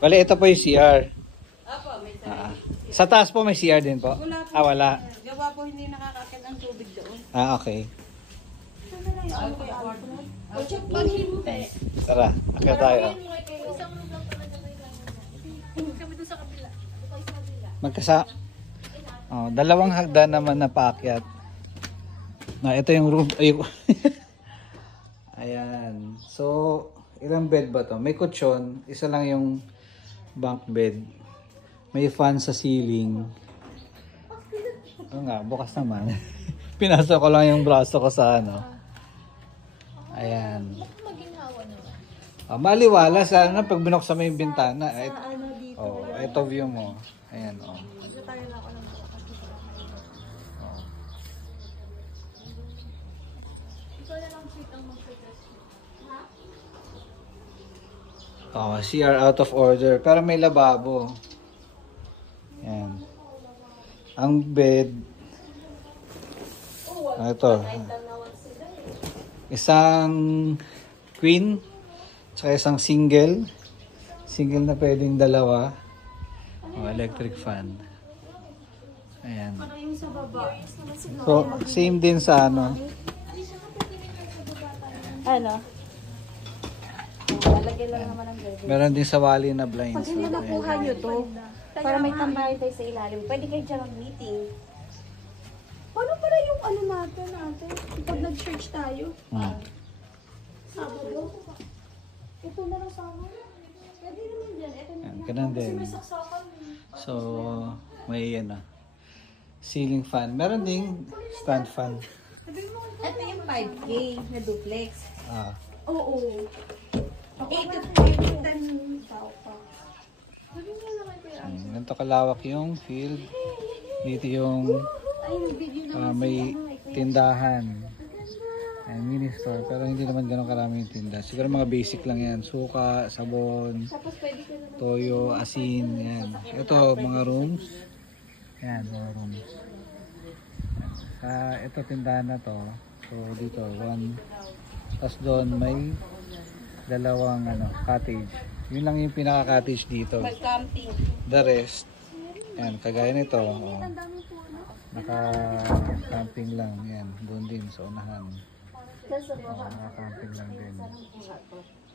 Bale, ito po yung CR. Opo, may Ah. sarili. Sa taas po may CR din po? Wala po. Wala. Gawa po hindi nakakakit ang tubig doon. Okay. O, check pag hindi. Tara, akit tayo. Kami doon sa kabila. Dalawang hagdan naman na paakyat. Ito yung room. Ayan. So, ilang bed ba to? May kutsyon. Isa lang yung bunk bed. May fan sa ceiling. Oo nga, bukas naman. Pinasok ko lang yung braso ko sa ano. Ayan. Maginhawa naman. Maliwala sa ano pag binuksan mo yung bintana. Ano dito? Ito view mo. Ayan, oh. Dito tayo lang ako ng Ikaw na lang sweet ang mag-suggest. CR out of order. Pero may lababo. Ayan. Ang bed. Ito. Isang queen. Tsaka isang single. Single na pwedeng dalawa. Electric fan. Ayan. yung sa baba. So, same din sa ano. Ano? Lalagyan lang naman ang bebe. Meron din sa wali na blinds. Pag hindi So, nakuha nyo to, para may tambahay tayo sa ilalim, pwede kayo dyan mag-meeting. Paano pala yung ano natin? Pag nag-church tayo? ayan. Sabado? Ito na lang sama. Pwede naman dyan. Ito na. Ayan, ganun din. So, may ceiling fan. Meron ding stand fan. Ito yung 5K na duplex. Ah. Oo. 8 to 10 tao pa. Ganito kalawak yung field. Dito yung Ay, yung video na may tindahan. Ayan, mini store. Pero hindi naman ganun karami yung tinda. Siguro mga basic lang yan. Suka, sabon, tapos pwede ka naman. toyo, asin. Yan. Ito, mga rooms. Yan, mga rooms. Ito tindahan na to. So, dito, one. Tapos doon may dalawang cottage. Yun lang yung pinaka-cottage dito. Mag-camping. The rest, yan, kagaya nito. Oh, naka-camping lang. Yan, doon din sa unahan. Naka-camping lang din.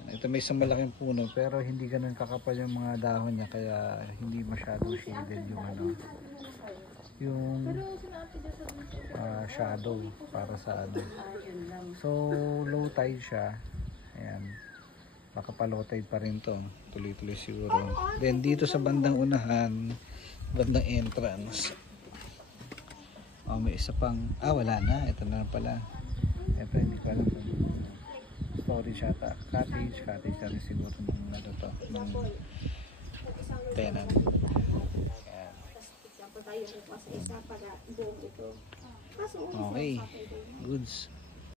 Ito may isang malaking puno pero hindi ganun kakapal yung mga dahon niya kaya hindi masyadong shaded yung shadow para sa ano. So low tide siya. Ayan. Baka pa low tide pa rin to. Tuloy-tuloy siguro. Then dito sa bandang unahan, bandang entrance. May isa pang wala na. Ito na lang pala. Ito hindi ko alam kung storage yata. Cottage na rin siguro ng tenant. Okay, goods.